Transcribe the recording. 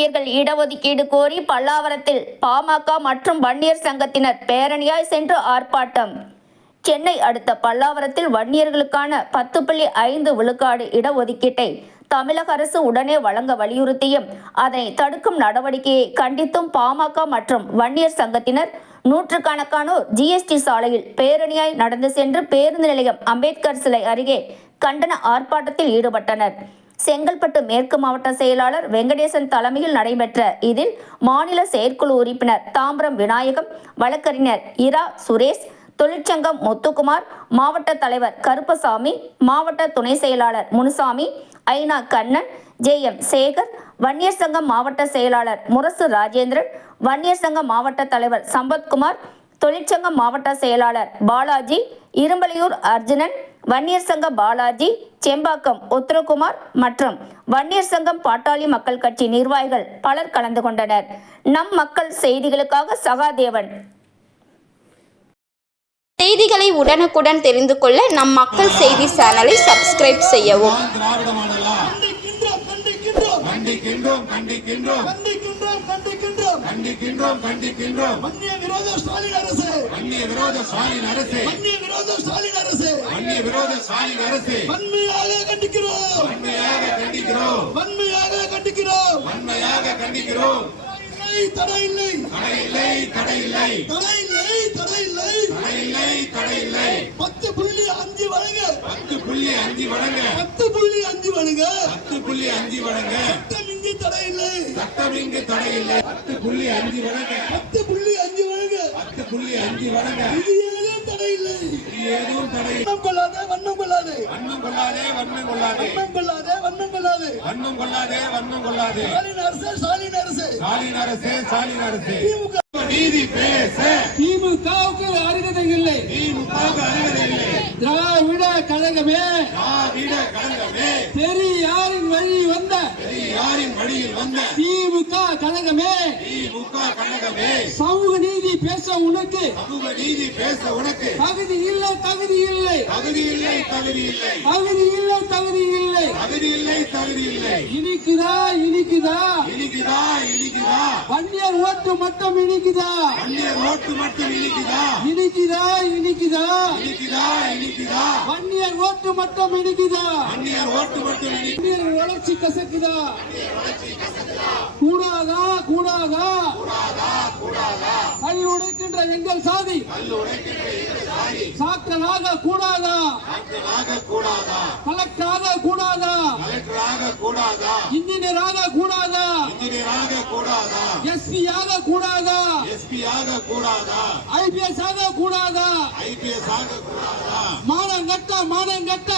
வன்னியர்கள் இடஒதுக்கீடு கோரி பல்லாவரத்தில் பாமக மற்றும் வன்னியர் சங்கத்தினர் பேரணியாய் சென்று ஆர்ப்பாட்டம். சென்னை அடுத்த பல்லாவரத்தில் வன்னியர்களுக்கான 10.5 விழுக்காடு இடஒதுக்கீட்டை தமிழக அரசு உடனே வழங்க வலியுறுத்தியும் அதனை தடுக்கும் நடவடிக்கையை கண்டித்தும் பாமக மற்றும் வன்னியர் சங்கத்தினர் நூற்றுக்கணக்கானோர் ஜிஎஸ்டி சாலையில் பேரணியாய் நடந்து சென்று பேருந்து நிலையம் அம்பேத்கர் சிலை அருகே கண்டன ஆர்ப்பாட்டத்தில் ஈடுபட்டனர். செங்கல்பட்டு மேற்கு மாவட்ட செயலாளர் வெங்கடேசன் தலைமையில் நடைபெற்ற இதில் மாநில செயற்குழு உறுப்பினர் தாம்பரம் விநாயகம், வழக்கறிஞர் இரா சுரேஷ், தொழிற்சங்கம் முத்துக்குமார், மாவட்ட தலைவர் கருப்பசாமி, மாவட்ட துணை செயலாளர் முனுசாமி, ஐநா கண்ணன், ஜே.எம். சேகர், வன்னியர் சங்கம் மாவட்ட செயலாளர் முரசு ராஜேந்திரன், வன்னியர் சங்க மாவட்ட தலைவர் சம்பத்குமார், தொழிற்சங்கம் மாவட்ட செயலாளர் பாலாஜி, இரும்பலியூர் அர்ஜுனன், வன்னியர் சங்க பாலாஜி, செம்பாக்கம் உத்தரகுமார் மற்றும் வன்னியர் சங்கம் பாட்டாளி மக்கள் கட்சி நிர்வாகிகள் பலர் கலந்து கொண்டனர். நம் மக்கள் செய்திகளுக்காக சகாதேவன். செய்திகளை உடனுக்குடன் தெரிந்து கொள்ள நம் மக்கள் செய்தி சேனலை சப்ஸ்கிரைப் செய்யவும். திமுகவுக்கு அருகதை இல்லை. திராவிட கழகமே பெரியாரின் வழியில் வந்த திமுக கழகமே சமூக நீதி பேச உனக்கு தகுதி இல்லை. இனிக்குதா வன்னியர் ஓட்டு மட்டும் இனிக்குதா வன்னியர் ஓட்டு மட்டும் இனிக்குதா வன்னியர் வளர்ச்சி கசக்குதா? கூடாதா கல் உடைக்கின்ற எங்கள் சாதி சாக்கலாக கூடாதா? கலெக்டராக கூடாதா? இன்ஜினியராக கூடாதா? எஸ்பியாக கூடாதா? ஐபிஎஸ் ஆக கூடாதா? மானங்கட்ட